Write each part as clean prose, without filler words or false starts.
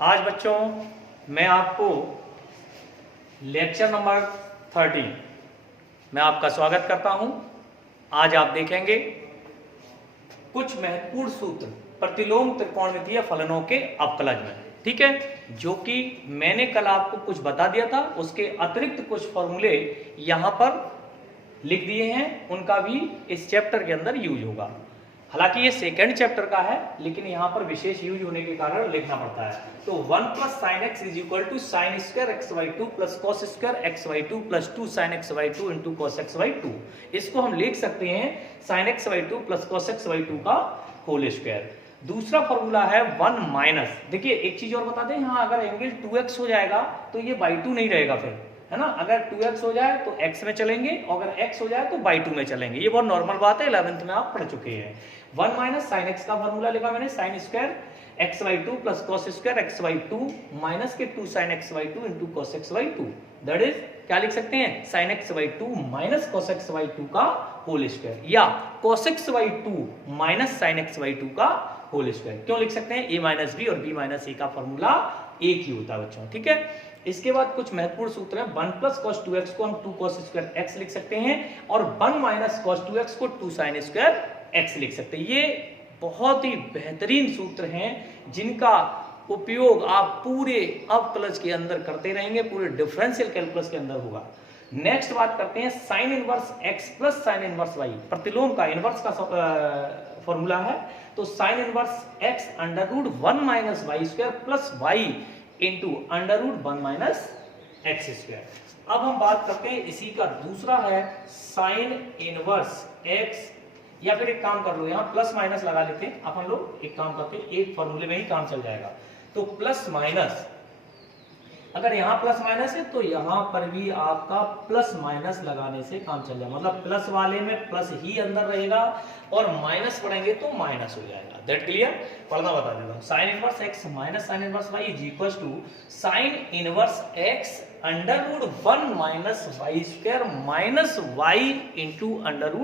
आज बच्चों मैं आपको लेक्चर नंबर 13 में आपका स्वागत करता हूं। आज आप देखेंगे कुछ महत्वपूर्ण सूत्र प्रतिलोम त्रिकोणमितीय फलनों के अवकलज में, ठीक है, जो कि मैंने कल आपको कुछ बता दिया था। उसके अतिरिक्त कुछ फॉर्मूले यहां पर लिख दिए हैं, उनका भी इस चैप्टर के अंदर यूज होगा। हालांकि ये सेकंड चैप्टर का है, लेकिन यहाँ पर विशेष यूज होने के कारण लिखना पड़ता है। तो 1 + sin x = sin² x/2 + cos² x/2 + 2 sin x/2 × cos x/2। इसको हम लिख सकते हैं sin x/2 + cos x/2 का होल स्क्वायर। दूसरा फॉर्मूला है 1 - देखिए एक चीज और बता दें, यहाँ अगर एंगल 2x हो जाएगा तो ये /2 नहीं रहेगा फिर, है ना। अगर 2x हो जाए तो x में चलेंगे, और अगर x हो जाए तो /2 में चलेंगे। ये बहुत नॉर्मल बात है, 11th में आप पढ़ चुके हैं। 1 - sin x का फॉर्मूला लिखा मैंने, sin² x/2 + cos² x/2 minus के 2 sin x/2 × cos x/2। That is क्या लिख सकते हैं, sin x/2 - cos x/2 का होल स्क्वायर, या cos x/2 - sin x/2 का होल स्क्वायर। क्यों लिख सकते हैं, a - b और b - a का फॉर्मूला एक ही होता है बच्चों, ठीक है। इसके बाद कुछ महत्वपूर्ण सूत्र है। 1 + cos 2x को हम 2 cos² x लिख सकते हैं, और 1 - cos 2x को 2 sin² x लिख सकते हैं। ये बहुत ही बेहतरीन सूत्र हैं जिनका उपयोग आप पूरे अवकलज के अंदर करते रहेंगे, पूरे डिफरेंशियल कैलकुलस के अंदर होगा। नेक्स्ट बात करते हैं sin 1 x + sin 1 y, प्रतिलोम का इनवर्स का फॉर्मूला है। तो sin 1 x √1 - y² + y × √1 - x²। अब हम बात करते हैं इसी का दूसरा है sin 1 x, या फिर एक काम कर लो, यहाँ प्लस माइनस लगा लेते हैं अपन लोग। एक काम करते हैं, एक फॉर्मूले में ही काम चल जाएगा। तो प्लस माइनस, अगर यहाँ प्लस माइनस है तो यहाँ पर भी आपका प्लस माइनस लगाने से काम चल जाएगा। मतलब प्लस वाले में प्लस ही अंदर रहेगा, और माइनस पढ़ेंगे तो माइनस हो जाएगा। That clear? पढ़ना बता देता हूँ। sin 1 x - sin 1 y = sin 1 x √1 - y² - y ×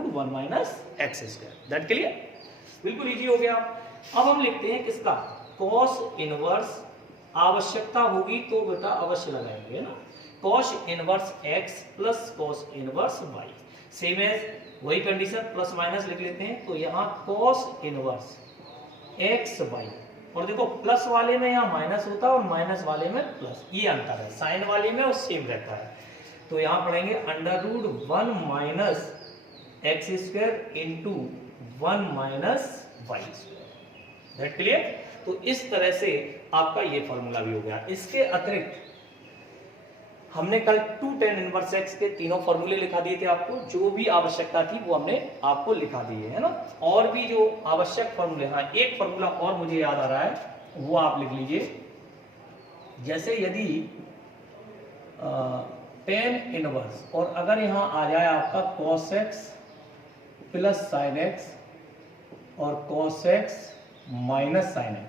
√1 - x²। That clear? बिल्कुल इजी हो गया। अब हम लिखते हैं किसका, cos 1, आवश्यकता होगी तो बेटा अवश्य लगाएंगे, है ना। cos 1 x + cos 1 y, same as वही कंडीशन, प्लस माइनस लिख लेते हैं। तो यहाँ cos 1 x y, और देखो प्लस वाले में यहाँ माइनस होता है और माइनस वाले में प्लस, ये अंतर है। साइन वाले में और सेम रहता है। तो यहाँ पढ़ेंगे √1 - x² × 1 - y²। That clear? तो इस तरह से आपका ये फॉर्मूला भी हो गया। इसके अतिरिक्त हमने कल 2 tan 1 x के तीनों फॉर्मूले लिखा दिए थे आपको, जो भी आवश्यकता थी वो हमने आपको लिखा दिए, है ना। और भी जो आवश्यक फॉर्मूले, हाँ एक फॉर्मूला और मुझे याद आ रहा है, वो आप लिख लीजिए। जैसे यदि tan 1, और अगर यहाँ आ जाए आपका cos x + sin x और cos x - sin x,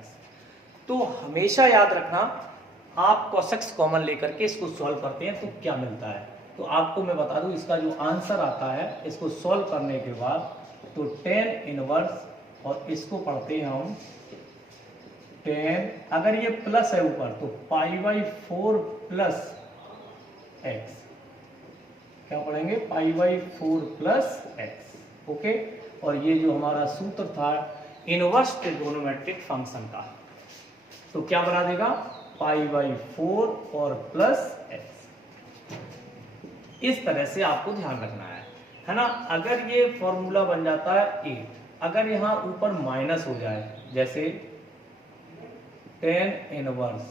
तो हमेशा याद रखना, आप cos x कॉमन लेकर के इसको सॉल्व करते हैं तो क्या मिलता है। तो आपको मैं बता दूं, इसका जो आंसर आता है इसको सॉल्व करने के बाद, तो tan 1, और इसको पढ़ते हैं हम tan, अगर ये प्लस है ऊपर तो π/4 + x, क्या पढ़ेंगे, π/4 + x। ओके, और ये जो हमारा सूत्र था इनवर्स ट्रिगोनोमेट्रिक फंक्शन का, तो क्या बना देगा, π/4 और प्लस x। इस तरह से आपको ध्यान रखना है ना। अगर ये फॉर्मूला बन जाता है 8, अगर यहाँ ऊपर माइनस हो जाए, जैसे tan 1,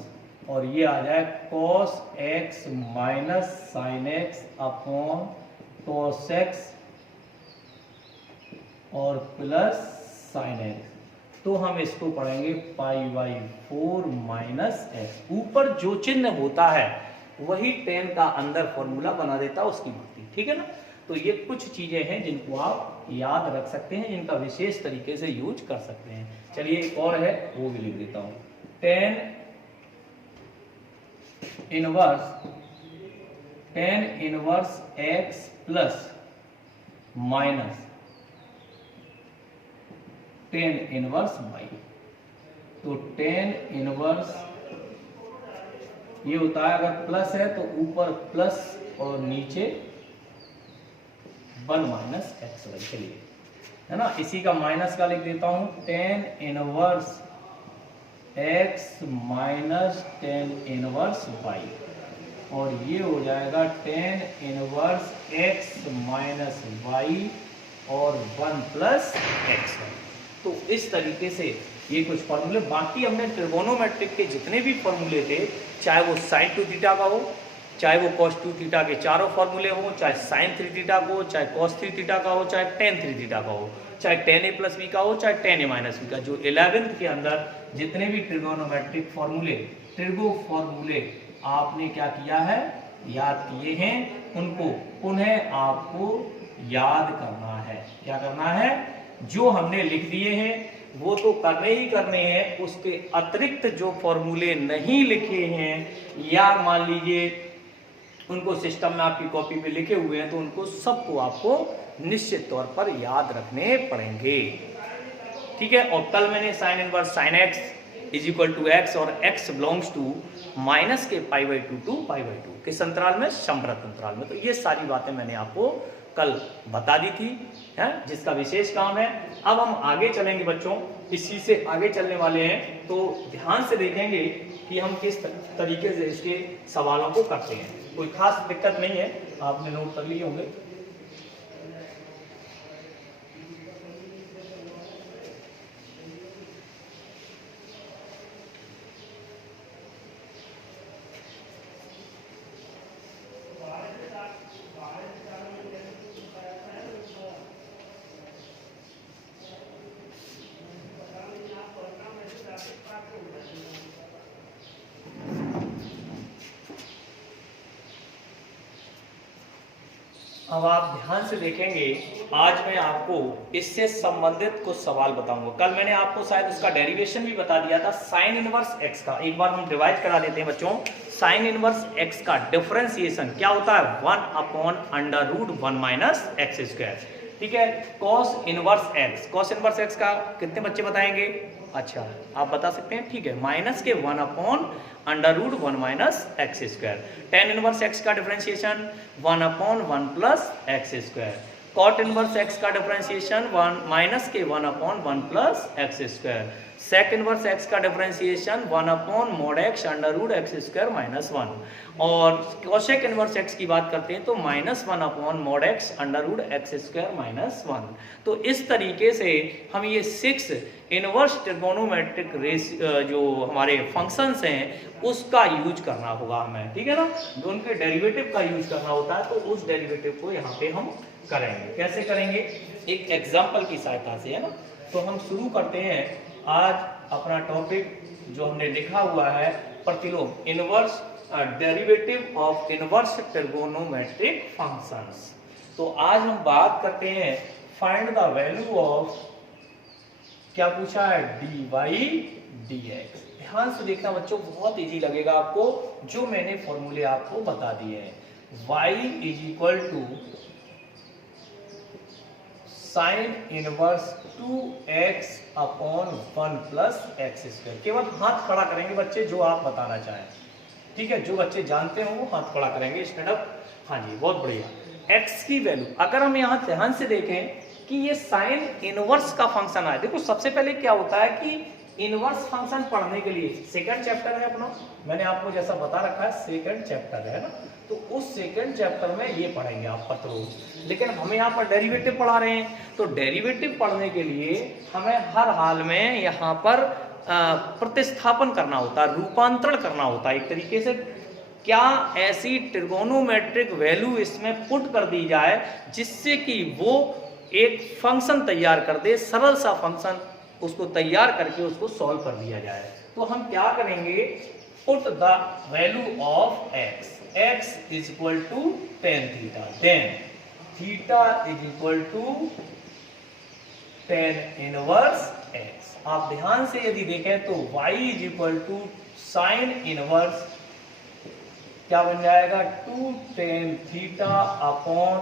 और ये आ जाए cos x - sin x / cos x और प्लस sin x, तो हम इसको पढ़ेंगे π/4 - x। ऊपर जो चिन्ह होता है वही tan का अंदर फॉर्मूला बना देता है उसकी भक्ति, ठीक है ना। तो ये कुछ चीजें हैं जिनको आप याद रख सकते हैं, जिनका विशेष तरीके से यूज कर सकते हैं। चलिए एक और है, वो भी लिख देता हूं। tan 1 x + tan 1 y, तो tan 1 ये होता है अगर प्लस है तो ऊपर प्लस और नीचे 1 माइनस एक्स वाई, चलिए है ना, इसी का माइनस का लिख देता हूं, tan inverse x minus tan inverse y, और ये हो जाएगा tan inverse x minus y और 1 प्लस एक्स वाई। तो इस तरीके से ये कुछ फॉर्मूले, बाकी हमने ट्रिगोनोमेट्रिक के जितने भी फॉर्मूले थे, चाहे वो साइन 2 थीटा का हो, चाहे वो cos 2 थीटा के चारों फॉर्मूले हो, चाहे साइन 3 थीटा का हो, चाहे cos 3 थीटा का हो, चाहे tan 3 थीटा का हो, चाहे tan a प्लस बी का हो, चाहे tan a माइनस बी का, जो 11th के अंदर जितने भी ट्रिगोनोमेट्रिक फॉर्मूले, ट्रिगो फॉर्मूले आपने क्या किया है, याद किए हैं, उनको पुनः आपको याद करना है। क्या करना है, जो हमने लिख दिए हैं वो तो करने ही करने हैं, उसके अतिरिक्त जो फॉर्मूले नहीं लिखे हैं या मान लीजिए उनको सिस्टम में आपकी कॉपी पे लिखे हुए हैं, तो उनको सबको आपको निश्चित तौर पर याद रखने पड़ेंगे। ठीक है, और कल मैंने sine inverse sine x is equal to x और एक्स बिलोंग्स टू माइनस के π/2 टू π/2 किस अंतराल में, समवृत्त अंतराल में। तो ये सारी बातें मैंने आपको कल बता दी थी, है जिसका विशेष काम है। अब हम आगे चलेंगे बच्चों, इसी से आगे चलने वाले हैं, तो ध्यान से देखेंगे कि हम किस तरीके से इसके सवालों को करते हैं। कोई खास दिक्कत नहीं है, आपने नोट कर लिए होंगे। अब आप ध्यान से देखेंगे, आज मैं आपको इससे संबंधित कुछ सवाल बताऊंगा। कल मैंने आपको शायद उसका डेरिवेशन भी बता दिया था, साइन इनवर्स एक्स का। एक बार हम रिवाइज करा देते हैं बच्चों। साइन इनवर्स एक्स का डिफरेंशिएशन क्या होता है, 1/√1 माइनस एक्स स्क्वायर। ठीक है, cos inverse x, cos inverse X का कितने बच्चे बताएंगे, अच्छा आप बता सकते हैं, ठीक है, माइनस के 1/√1 minus x square. Tan inverse X का differentiation 1/1 plus x square. Cot inverse X का डिफरेंशिएशन माइनस के 1/1 plus x square. Sec inverse X का differentiation 1/mod x under X square minus 1। और कोसेक इनवर्स एक्स की बात करते हैं तो -1/mod x under X square minus 1। तो इस तरीके से हम ये 6 इनवर्स ट्रिगोनोमेट्रिक जो हमारे फंक्शंस हैं उसका यूज करना होगा हमें, ठीक है ना। उनके डेरिवेटिव का यूज करना होता है, तो उस डेरिवेटिव को यहाँ पे हम करेंगे। कैसे करेंगे, एक एग्जाम्पल की सहायता से, है ना। तो हम शुरू करते हैं आज अपना टॉपिक जो हमने लिखा हुआ है, प्रतिलोम, inverse derivative of inverse trigonometric functions. तो आज हम बात करते हैं फाइंड द वैल्यू ऑफ, क्या पूछा है, dy/dx। ध्यान से देखना बच्चों, बहुत इजी लगेगा आपको, जो मैंने फॉर्मूले आपको बता दिए हैं। y is equal to sine inverse 2x/1 plus x square. केवल हाथ खड़ा करेंगे बच्चे जो आप बताना चाहें, ठीक है, जो बच्चे जानते हो वो हाथ खड़ा करेंगे। स्टैंड अप, हाँ जी, बहुत बढ़िया। x की वैल्यू अगर हम यहाँ ध्यान से देखें कि ये साइन इनवर्स का फंक्शन है। देखो सबसे पहले क्या होता है कि इनवर्स फंक्शन पढ़ने के लिए सेकंड चैप्टर है अपना, मैंने आपको जैसा बता रखा है सेकंड चैप्टर है ना, तो उस सेकंड चैप्टर में ये पढ़ेंगे आप प्रतिलोम। लेकिन हमें यहाँ पर डेरिवेटिव पढ़ा रहे हैं, तो डेरिवेटिव पढ़ने के लिए हमें हर हाल में यहाँ पर प्रतिस्थापन करना होता है, रूपांतरण करना होता है एक तरीके से। क्या ऐसी ट्रिगोनोमेट्रिक वैल्यू इसमें पुट कर दी जाए जिससे कि वो एक फंक्शन तैयार कर दे, सरल सा फंक्शन, उसको तैयार करके उसको सॉल्व कर दिया जाए। तो हम क्या करेंगे, put the value of x is equal to tan theta, then theta is equal to tan inverse x। आप ध्यान से यदि देखें तो y is equal to sine inverse क्या बन जाएगा, 2 tan theta upon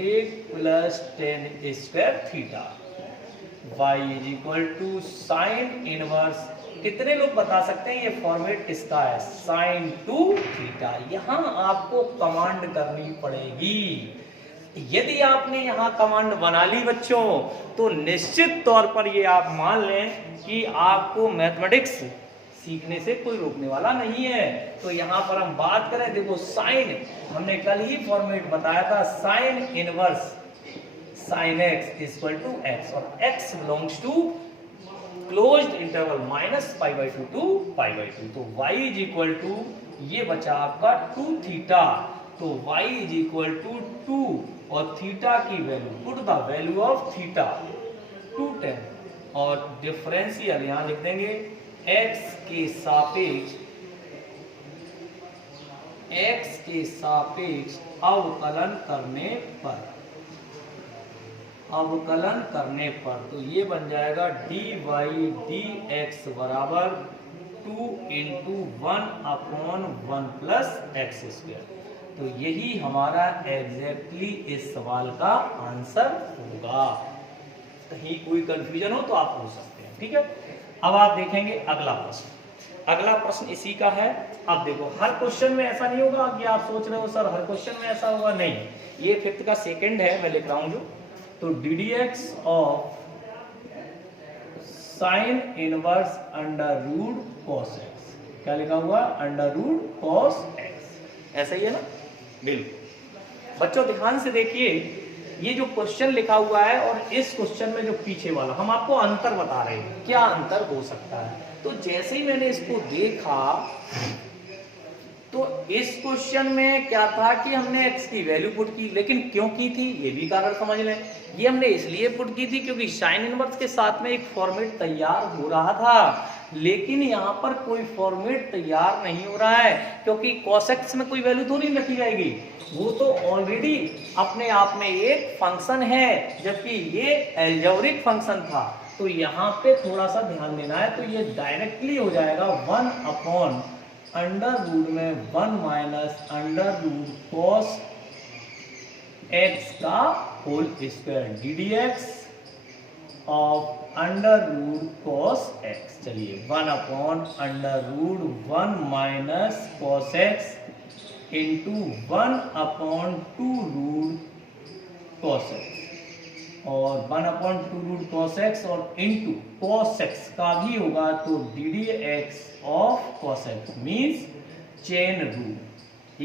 1 plus tan square theta. y is equal to sine inverse कितने लोग बता सकते हैं ये फॉर्मेट किसका है? Sine two theta. यहां आपको कमांड करनी पड़ेगी। यदि आपने यहां कमांड बना ली बच्चों, तो निश्चित तौर पर ये आप मान लें कि आपको मैथमेटिक्स सीखने से कोई रोकने वाला नहीं है। तो यहां पर हम बात करें, देखो साइन, हमने कल ही फॉर्मेट बताया था, sine inverse sine X equal to x, और x belongs to closed interval minus pi by two to pi by two. तो y इज इक्वल टू, ये बचा आपका 2 थीटा, तो y इज इक्वल टू 2 और थीटा की value, put the value of theta 210, और differential यहां लिख देंगे x के सापेक्ष अवकलन करने पर तो ये बन जाएगा dy dx बराबर 2 इंटू 1/1 प्लस एक्स स्क्वायर। तो यही हमारा एग्जैक्टली इस सवाल का आंसर होगा। कहीं कोई कंफ्यूजन हो तो आप पूछ सकते हैं, ठीक है। अब आप देखेंगे अगला प्रश्न। अगला प्रश्न इसी का है। अब देखो, हर क्वेश्चन में ऐसा नहीं होगा कि आप सोच रहे हो सर हर क्वेश्चन में ऐसा होगा, नहीं, ये फिफ्थ का सेकंड है, मैं लिख रहा हूं जो। तो ddx of sine inverse under root cos x, क्या लिखा हुआ? अंडर रूट कॉस एक्स, ऐसा ही है ना? बिल्कुल। बच्चों ध्यान से देखिए, ये जो क्वेश्चन लिखा हुआ है और इस क्वेश्चन में जो पीछे वाला, हम आपको अंतर बता रहे हैं, क्या अंतर हो सकता है। तो जैसे ही मैंने इसको देखा, तो इस क्वेश्चन में क्या था कि हमने x की वैल्यू पुट की, लेकिन क्यों की थी ये भी कारण समझ लें। ये हमने इसलिए पुट की थी क्योंकि साइन इनवर्स के साथ में एक फॉर्मेट तैयार हो रहा था, लेकिन यहाँ पर कोई फॉर्मेट तैयार नहीं हो रहा है, क्योंकि cos x में कोई वैल्यू थोड़ी रखी जाएगी, वो तो ऑलरेडी अपने आप में एक फंक्शन है, जबकि ये एल्जेब्रिक फंक्शन था। तो यहाँ पे थोड़ा सा ध्यान देना है। तो ये डायरेक्टली हो जाएगा 1 अंडर रूट में 1 minus under root cos x का whole square ddx of under root cos X. चलिए 1 under root 1 minus cos x into 1/2 root cos x, और 1/2 रूट कॉस एक्स और इंटू कॉस एक्स का भी होगा, तो ddx of cos X means chain rule.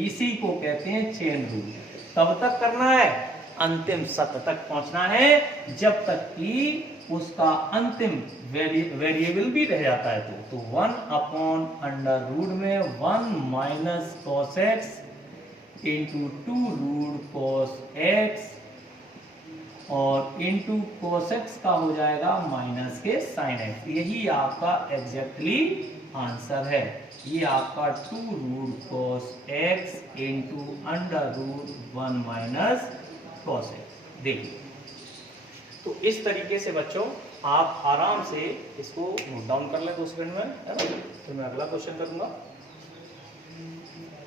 इसी को कहते हैं चेन रूल। कब तक करना है? अंतिम सत्य तक पहुंचना है, जब तक कि उसका अंतिम वेरिएबल भी रह जाता है। तो 1/√, में 1 minus cos x into 2 root cos x, और इंटू कॉस एक्स का हो जाएगा माइनस के साइन एक्स। यही आपका एग्जैक्टली आंसर है। ये आपका 2 root cos x into √1 minus cos x. देखिए, तो इस तरीके से बच्चों आप आराम से इसको नोट डाउन कर लें 2 सेकंड में, है ना। तो मैं अगला क्वेश्चन करूंगा।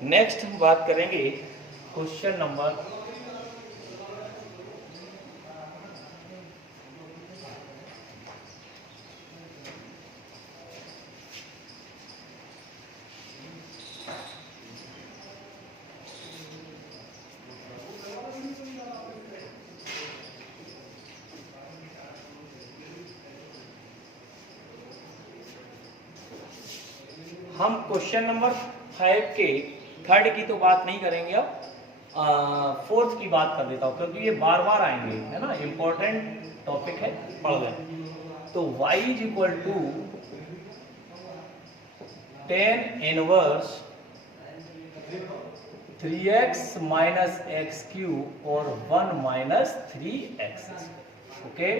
नेक्स्ट हम बात करेंगे क्वेश्चन नंबर हम क्वेश्चन नंबर 5 के थर्ड की तो बात नहीं करेंगे, अब फोर्थ की बात कर देता हूं, क्योंकि ये बार बार आएंगे, है ना, इंपॉर्टेंट टॉपिक है, पढ़ लें। तो y is equal to tan inverse 3x minus x cube और 1 माइनस 3x। ओके,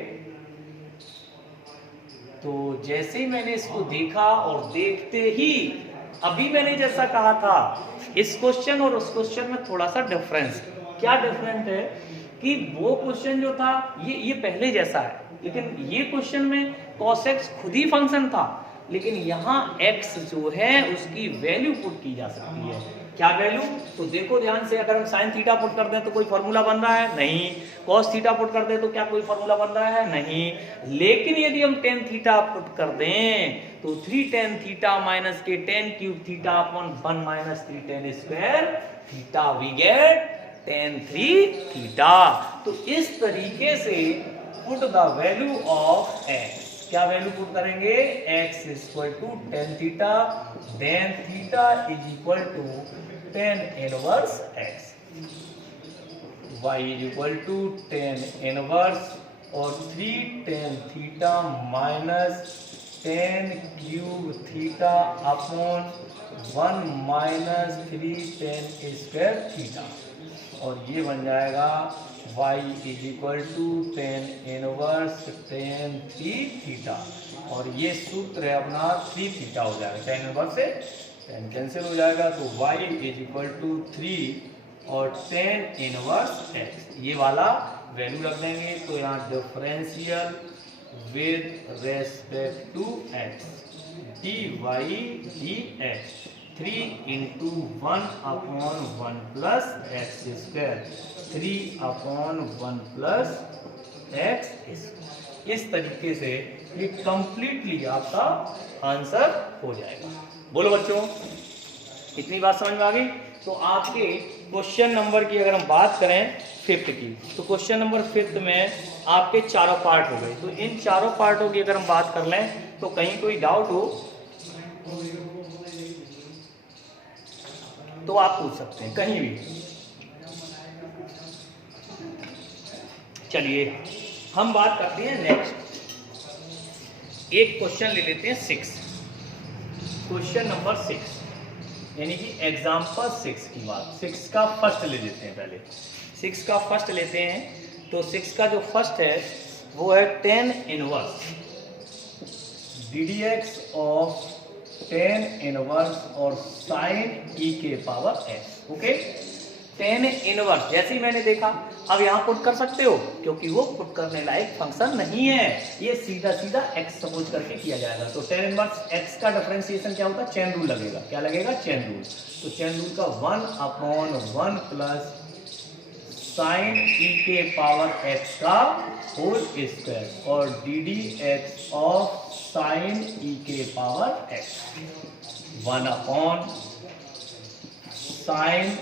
तो जैसे ही मैंने इसको देखा और देखते ही अभी मैंने जैसा कहा था, इस क्वेश्चन और उस क्वेश्चन में थोड़ा सा डिफरेंस। क्या डिफरेंस है कि वो क्वेश्चन जो था ये पहले जैसा है, लेकिन ये क्वेश्चन में cos x खुद ही फंक्शन था, लेकिन यहाँ x जो है उसकी वैल्यू पुट की जा सकती है। क्या वैल्यू? तो देखो ध्यान से, अगर हम साइन थीटा पुट कर दें तो कोई फॉर्मूला बन रहा है? नहीं। कॉस थीटा पुट कर दें तो क्या कोई फॉर्मूला बन रहा है? नहीं। लेकिन यदि हम टेन थीटा पुट कर दें तो 3 टेन थीटा माइनस के tan cube theta upon 1 minus 3 tan square theta, we get tan 3 theta. तो इस तरीके से put the value of x, क्या वैल्यू पुट करेंगे? x equal to tan theta, then theta is equal to tan inverse x, y is equal to tan inverse और 3 tan theta minus tan cube theta upon 1 minus 3 tan square theta, और ये बन जाएगा y is equal to tan inverse tan 3 theta, और ये सूत्र है अपना 3 थीटा हो जाएगा, टेन इनवर्स से टेन कैंसिल हो जाएगा, तो y इज इक्वल टू 3 और टेन इनवर्स x, ये वाला वैल्यू रख देंगे। तो यहाँ differential with respect to x dy dx 3 into 1 upon 1 plus x square, 3 upon 1 plus x. इस तरीके से ये कंप्लीटली आपका आंसर हो जाएगा। बोलो बच्चों, इतनी बात समझ में आ गई? तो आपके क्वेश्चन नंबर की अगर हम बात करें फिफ्थ की, तो क्वेश्चन नंबर फिफ्थ में आपके चारों पार्ट हो गए। तो इन चारों पार्टों की अगर हम बात कर लें तो कहीं कोई डाउट हो तो आप पूछ सकते हैं कहीं भी। चलिए हम बात करते हैं नेक्स्ट, एक क्वेश्चन ले लेते हैं 6, क्वेश्चन नंबर 6 यानी कि एग्जाम्पल 6 की बात। 6 का फर्स्ट ले लेते हैं, पहले 6 का फर्स्ट लेते हैं। तो 6 का जो फर्स्ट है वो है tan inverse D D X of ten inverse और साइन ई के power x. Okay, tan inverse जैसे ही मैंने देखा, अब यहाँ पुट कर सकते हो क्योंकि वो पुट करने लायक फंक्शन नहीं है, ये सीधा सीधा x सपोज करके किया जाएगा। तो टेन इनवर्स x का डिफरेंशिएशन क्या होता है? चेन रूल लगेगा। क्या लगेगा? Chain rule. तो चेन रूल का 1 अपॉन 1 प्लस साइन ई के पावर x का होल स्क्वायर और D D X of sine E के power x 1 upon sine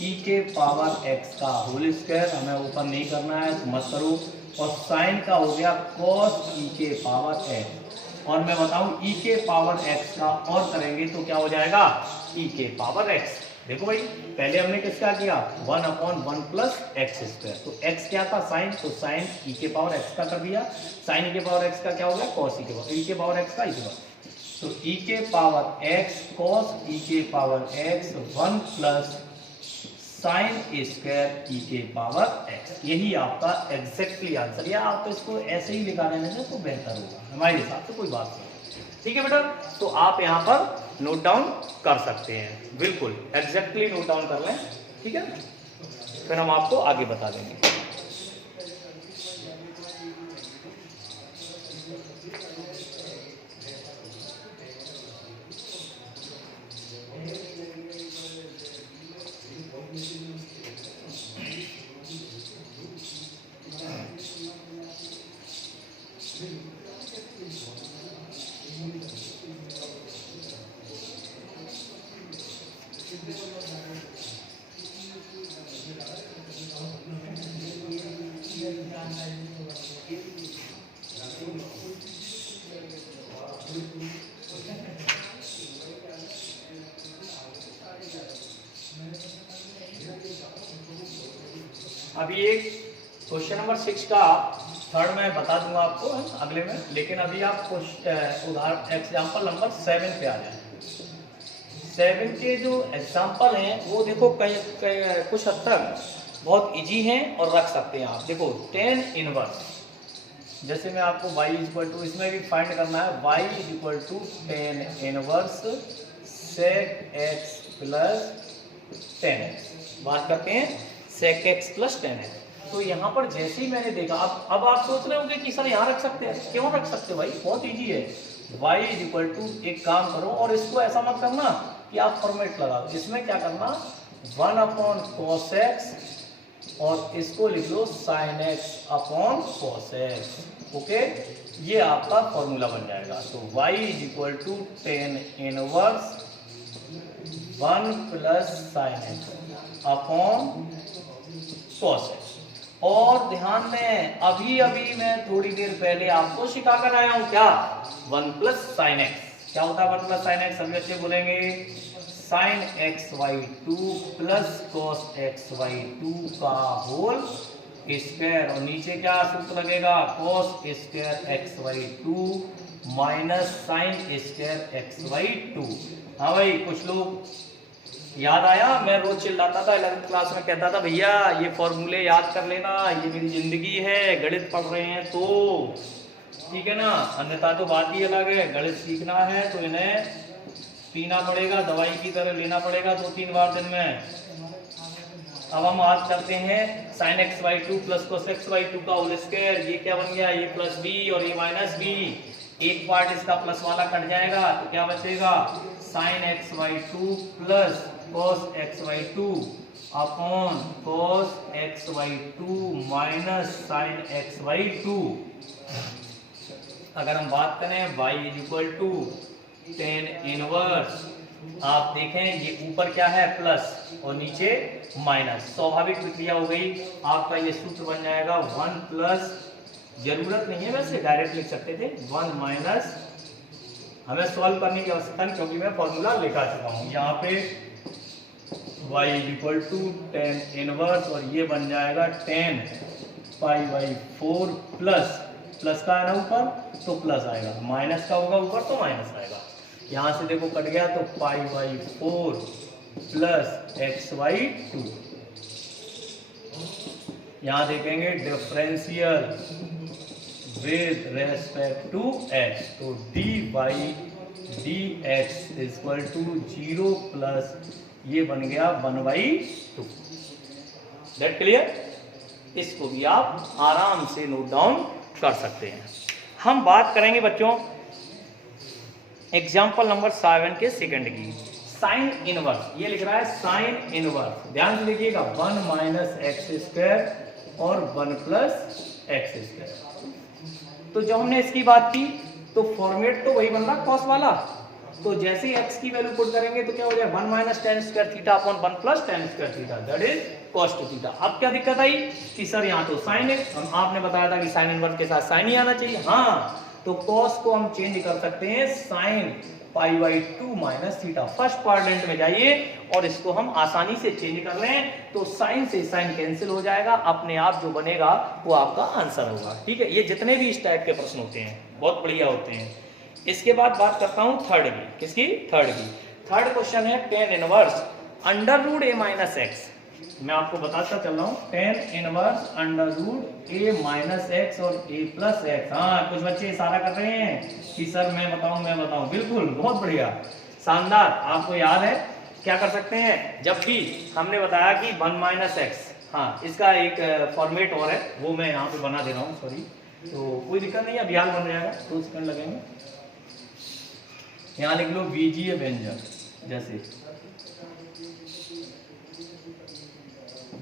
E के पावर x का होल स्क्वायर, हमें ऊपर नहीं करना है तो मत करो, और साइन का हो गया कॉस ई के पावर x, और मैं बताऊं ई के पावर x का और करेंगे तो क्या हो जाएगा? ई के पावर x। देखो भाई, पहले हमने किसका किया? 1 अपॉन 1 प्लस एक्स स्क्वायर। तो x क्या था? साइन, तो साइन ई के पावर x का कर दिया। साइन ई के पावर x का क्या हो गया? कॉस ई के पावर, ई के पावर x का ई के पावर, तो ई के पावर x कॉस ई के power x 1 plus sine square E के पावर x। यही आपका एग्जैक्टली आंसर, या आप इसको ऐसे ही लिखा लेने से तो बेहतर होगा हमारे हिसाब से, कोई बात नहीं। ठीक है बेटा, तो आप यहाँ पर नोट डाउन कर सकते हैं, बिल्कुल एग्जैक्टली नोट डाउन कर लें। ठीक है, फिर हम आपको आगे बता देंगे। अभी एक क्वेश्चन नंबर 6 का थर्ड मैं बता दूंगा आपको अगले में, लेकिन अभी आप उदाहरण एग्जाम्पल नंबर 7 पे आ जाए। 7 के जो एग्जाम्पल हैं वो देखो कई कुछ हद तक बहुत इजी हैं और रख सकते हैं आप। देखो टेन इनवर्स, जैसे मैं आपको y इक्वल टू, इसमें भी फाइंड करना है, y equal to tan inverse sec x plus 10x। बात करते हैं सेक x प्लस 10x। तो यहाँ पर जैसे ही मैंने देखा, अब आप सोच रहे होंगे कि सर यहाँ रख सकते हैं, क्यों रख सकते हो भाई, बहुत इजी है। y इज इक्वल टू, एक काम करो और इसको ऐसा मत करना कि आप फॉर्मेट लगा दो, इसमें क्या करना 1 अपॉन cos x और इसको लिख लो sin x upon cos x। Okay, ये आपका फॉर्मूला बन जाएगा। तो y is equal to tan inverse 1 plus sin x upon cos x। और ध्यान में अभी मैं थोड़ी देर पहले आपको सिखा कर आया हूं क्या, 1 प्लस साइन एक्स। क्या होता है 1 प्लस साइन एक्स, सभी बच्चे बोलेंगे sine x y 2 plus cos x y 2 का होल स्क्वायर, और नीचे क्या सूत्र लगेगा, cos square x y 2 minus sine square x y 2। हाँ भाई, कुछ लोग याद आया, मैं रोज चिल्लाता था 11th क्लास में, कहता था भैया ये फॉर्मूले याद कर लेना, ये मेरी जिंदगी है, गणित पढ़ रहे हैं तो ठीक है ना, अन्यथा तो बात ही अलग है। गणित सीखना है तो इन्हें पीना पड़ेगा, दवाई की तरह लेना पड़ेगा 2-3 बार दिन में। अब हम बात करते हैं sine x y 2 plus cos x y 2 का होल स्क्वायर। ये क्या बन गया, ये प्लस बी और ये माइनस बी, एक पार्ट इसका प्लस वाला कट जाएगा तो क्या बचेगा, sine x y 2 plus cos x y 2 upon cos x y 2 minus sin x y 2। अगर हम बात करें y is equal to tan inverse, आप देखें ये ऊपर क्या है प्लस और नीचे माइनस, स्वाभाविक प्रक्रिया हो गई। आपका ये सूत्र बन जाएगा 1 प्लस, जरूरत नहीं है वैसे डायरेक्ट लिख सकते थे, 1 माइनस, हमें सॉल्व करने की आवश्यकता नहीं क्योंकि मैं फॉर्मूला लिखा चुका हूँ। यहाँ पे y is equal to tan inverse और ये बन जाएगा tan pi by 4 plus, plus का है ना ऊपर तो प्लस आएगा, माइनस का होगा ऊपर तो माइनस आएगा। यहाँ से देखो कट गया तो pi by 4 plus x y 2। यहाँ देखेंगे differential with respect to x, तो dy dx equal to 0 plus ये बन गया 1/2। दैट क्लियर, इसको भी आप आराम से नोट डाउन कर सकते हैं। हम बात करेंगे बच्चों एग्जाम्पल नंबर 7 के सेकंड की, साइन इनवर्स। ये लिख रहा है साइन इनवर्स, ध्यान से देखिएगा 1 माइनस एक्स स्क्वायर और 1 प्लस एक्स स्क्वायर। तो जब हमने इसकी बात की तो फॉर्मेट तो वही बन रहा कॉस वाला, तो जैसे ही x की वैल्यू पुट करेंगे तो क्या हो जाएगा 1 minus tan square theta upon 1 plus tan square theta, that is cos theta. अब क्या दिक्कत आई कि सर यहाँ तो साइन है, हम आपने बताया था कि साइन इनवर्स के साथ साइन ही आना चाहिए। हाँ, तो cos को हम चेंज कर सकते हैं sine pi by 2 minus theta. First quadrant में जाइए और इसको हम आसानी से चेंज कर लें तो साइन से साइन कैंसिल हो जाएगा, अपने आप जो बनेगा वो आपका आंसर होगा। ठीक है, ये जितने भी इस टाइप के प्रश्न होते हैं बहुत बढ़िया होते हैं। इसके बाद बात करता हूं थर्ड की, किसकी, थर्ड की। थर्ड क्वेश्चन है tan inverse under root a minus x. मैं आपको बताता चल रहा हूं tan inverse under root a minus x और a प्लस एक्स। हाँ, कुछ बच्चे इशारा कर रहे हैं कि सर मैं बताऊं, बिल्कुल, बहुत बढ़िया, शानदार। आपको याद है क्या कर सकते हैं, जब भी हमने बताया कि 1 माइनस एक्स, हाँ इसका एक फॉर्मेट और है वो मैं यहाँ पे बना दे रहा हूँ, सॉरी, तो कोई दिक्कत नहीं है, अभियान बन जाएगा, 2 सेकंड लगेंगे। यहाँ लिख लो बीजीय व्यंजक, जैसे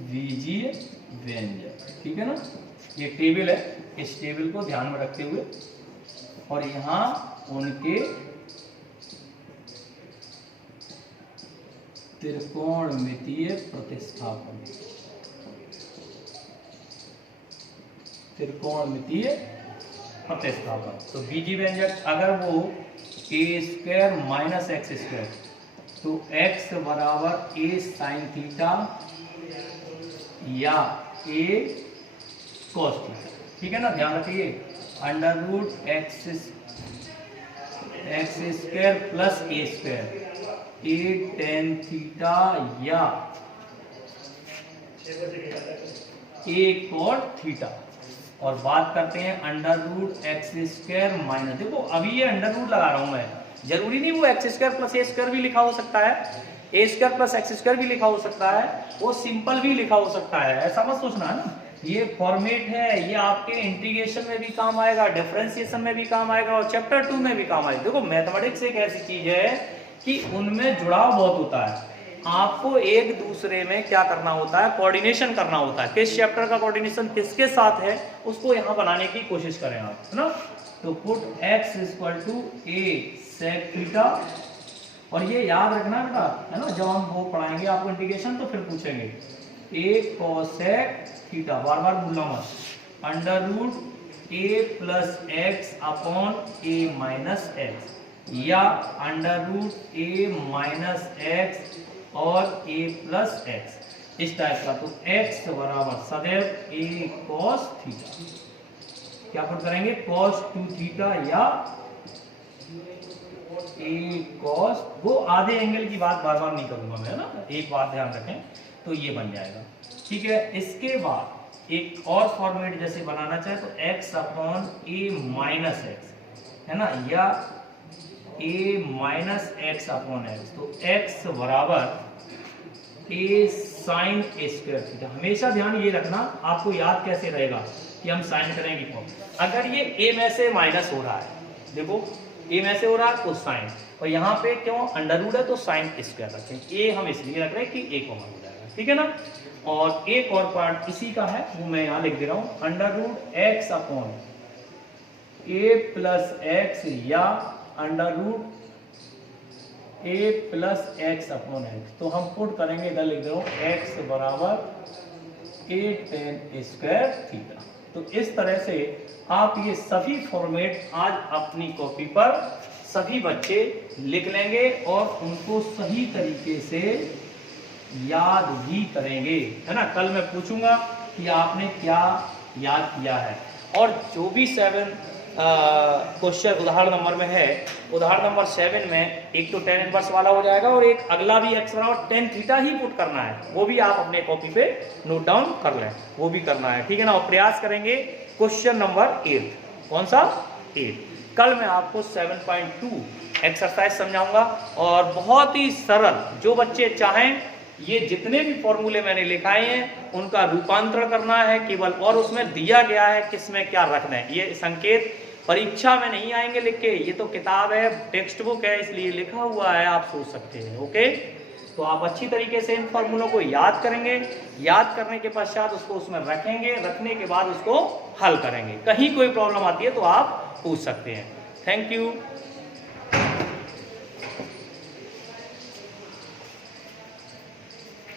बीजीय व्यंजक, ठीक है ना, ये टेबल है, इस टेबल को ध्यान में रखते हुए और यहाँ उनके त्रिकोणमितीय प्रतिस्थापन, त्रिकोणमितीय प्रतिस्थापन। तो बीजीय व्यंजक अगर वो a square minus x square, तो x बराबर a साइन थीटा या a cos थीटा, ठीक है ना, ध्यान रखिए, under root x square plus a square a tan theta या a cot थीटा। और बात करते हैं under root x square minus, देखो अभी ये अंडर रूट लगा रहा हूं मैं, जरूरी नहीं वो एक्स स्क्वायर प्लस ए स्क्वायर भी लिखा हो सकता है, ए स्क्वायर प्लस एक्स स्क्वायर भी लिखा हो सकता है, वो सिंपल भी लिखा हो सकता है, ऐसा मत सोचना है ना। ये फॉर्मेट है, ये आपके इंटीग्रेशन में भी काम आएगा, डिफरेंशिएशन में भी काम आएगा और चैप्टर 2 में भी काम आएगा। देखो मैथमेटिक्स एक ऐसी चीज है कि उनमें जुड़ाव बहुत होता है। आपको एक दूसरे में क्या करना होता है, कोऑर्डिनेशन करना होता है। किस चैप्टर का कोऑर्डिनेशन किसके साथ है उसको यहाँ बनाने की कोशिश करें आप, है ना। तो put x = a sec theta, और ये याद रखना बेटा, है ना, जब हम वो पढ़ाएंगे आपको इंटीग्रेशन तो फिर पूछेंगे a cosec थीटा, बार बार भूलना मत, √a + x upon a minus x, या √a - x और a + x, इस टाइप का। तो x बराबर सदैव a cos थीटा, क्या पुट करेंगे, cos 2 थीटा या a cos, वो आधे एंगल की बात बार बार नहीं करूंगा मैं, है ना, एक बात ध्यान रखें। तो ये बन जाएगा, ठीक है। इसके बाद एक और फॉर्मेट जैसे बनाना चाहे तो x अपॉन a - x, है ना, या a - x अपॉन x, तो x बराबर a sin a square theta. हमेशा ध्यान ये रखना, आपको याद कैसे रहेगा कि हम साइन करेंगे कौन। अगर ये a में से माइनस हो रहा है, देखो a में से हो रहा है तो साइन, और यहाँ पे क्यों अंडर है तो साइन स्क्वायर रखें। a हम इसलिए रख रहे हैं कि a कॉमन हो जाएगा, ठीक है ना। और एक और पार्ट इसी का है, वो मैं यहाँ लिख दे रहा हूँ, √x अपॉन a + x या √a + x अपॉन x। तो हम पुट करेंगे, इधर लिख दे रहा हूँ x बराबर a tan स्क्वायर थीटा। तो इस तरह से आप ये सभी फॉर्मेट आज अपनी कॉपी पर सभी बच्चे लिख लेंगे और उनको सही तरीके से याद भी करेंगे, है ना। कल मैं पूछूंगा कि आपने क्या याद किया है, और जो भी 7 क्वेश्चन उदाहरण नंबर में है, उदाहरण नंबर 7 में एक तो tan इनवर्स वाला हो जाएगा और एक अगला भी x बराबर tan थीटा ही पुट करना है, वो भी आप अपने कॉपी पे नोट डाउन कर लें, वो भी करना है, ठीक है ना। और प्रयास करेंगे क्वेश्चन नंबर 8, कौन सा 8। कल मैं आपको 7.2 एक्सरसाइज समझाऊंगा और बहुत ही सरल, जो बच्चे चाहें ये जितने भी फॉर्मूले मैंने लिखाए हैं उनका रूपांतरण करना है केवल, और उसमें दिया गया है किसमें क्या रखना है। ये संकेत परीक्षा में नहीं आएंगे लिख के, ये तो किताब है, टेक्स्ट बुक है, इसलिए लिखा हुआ है, आप सोच सकते हैं। ओके, तो आप अच्छी तरीके से इन फॉर्मूलों को याद करेंगे, याद करने के पश्चात उसको उसमें रखेंगे, रखने के बाद उसको हल करेंगे। कहीं कोई प्रॉब्लम आती है तो आप पूछ सकते हैं। Thank you.